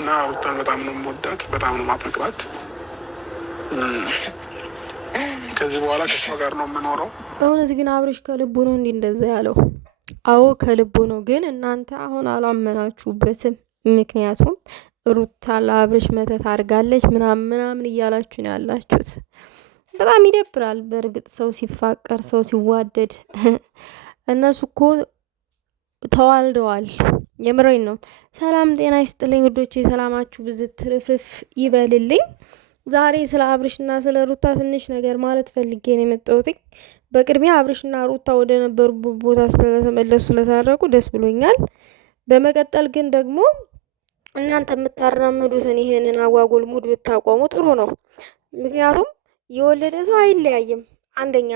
እና ሩታን በጣም ነው የምወዳት፣ በጣም ነው ማፈቅራት። ከዚህ በኋላ ከሷ ጋር ነው የምኖረው። በእውነት ግን አብርሽ ከልቡ ነው እንዲህ እንደዛ ያለው? አዎ ከልቡ ነው። ግን እናንተ አሁን አላመናችሁበትም። ምክንያቱም ሩታ ለአብርሽ መተት አድርጋለች ምናምን እያላችሁ ነው ያላችሁት። በጣም ይደብራል። በእርግጥ ሰው ሲፋቀር ሰው ሲዋደድ እነሱ እኮ ተዋልደዋል። የምሬን ነው። ሰላም ጤና ይስጥልኝ ውዶቼ፣ ሰላማችሁ ብዝት ትርፍርፍ ይበልልኝ። ዛሬ ስለ አብርሽና ስለ ሩታ ትንሽ ነገር ማለት ፈልጌ ነው የመጣሁት። በቅድሚያ አብርሽና ሩታ ወደ ነበሩበት ቦታ ስለተመለሱ ስለታረቁ ደስ ብሎኛል። በመቀጠል ግን ደግሞ እናንተ የምታራምዱትን ይሄንን አጓጉል ሙድ ብታቆሙ ጥሩ ነው። ምክንያቱም የወለደ ሰው አይለያይም፣ አንደኛ።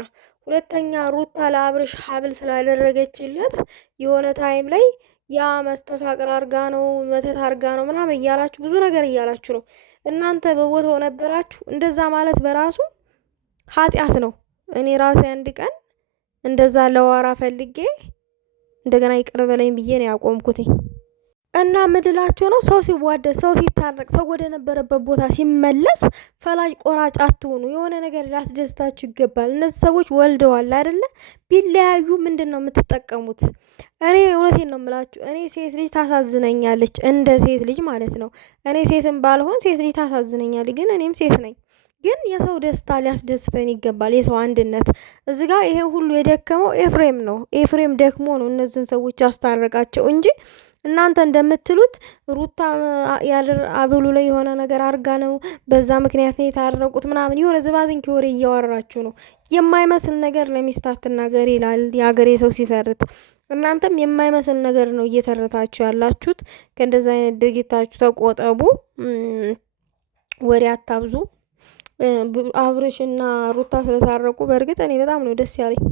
ሁለተኛ ሩታ ለአብርሽ ሀብል ስላደረገችለት የሆነ ታይም ላይ ያ መስተፋቅር አርጋ ነው መተት አርጋ ነው ምናምን እያላችሁ ብዙ ነገር እያላችሁ ነው። እናንተ በቦታው ነበራችሁ። እንደዛ ማለት በራሱ ኃጢአት ነው። እኔ ራሴ አንድ ቀን እንደዛ ለዋራ ፈልጌ እንደገና ይቅር በለኝ ብዬ ነው ያቆምኩትኝ። እና ምድላችሁ ነው ሰው ሲዋደድ ሰው ሲታረቅ ሰው ወደ ነበረበት ቦታ ሲመለስ ፈላጭ ቆራጭ አትሆኑ። የሆነ ነገር ሊያስደስታችሁ ይገባል። እነዚህ ሰዎች ወልደዋል አይደለ? ቢለያዩ ምንድን ነው የምትጠቀሙት? እኔ እውነቴን ነው የምላችሁ። እኔ ሴት ልጅ ታሳዝነኛለች፣ እንደ ሴት ልጅ ማለት ነው። እኔ ሴትም ባልሆን ሴት ልጅ ታሳዝነኛለች፣ ግን እኔም ሴት ነኝ። ግን የሰው ደስታ ሊያስደስተን ይገባል፣ የሰው አንድነት። እዚህ ጋር ይሄ ሁሉ የደከመው ኤፍሬም ነው። ኤፍሬም ደክሞ ነው እነዚህን ሰዎች ያስታረቃቸው እንጂ እናንተ እንደምትሉት ሩታ አብሉ ላይ የሆነ ነገር አርጋ ነው በዛ ምክንያት ነው የታረቁት ምናምን የሆነ ዝባዝንኪ ወሬ እያወራችሁ ነው። የማይመስል ነገር ለሚስት አትናገር ይላል የሀገሬ ሰው ሲተርት። እናንተም የማይመስል ነገር ነው እየተረታችሁ ያላችሁት። ከእንደዛ አይነት ድርጊታችሁ ተቆጠቡ። ወሬ አታብዙ። አብርሽና ሩታ ስለታረቁ በእርግጥ እኔ በጣም ነው ደስ ያለኝ።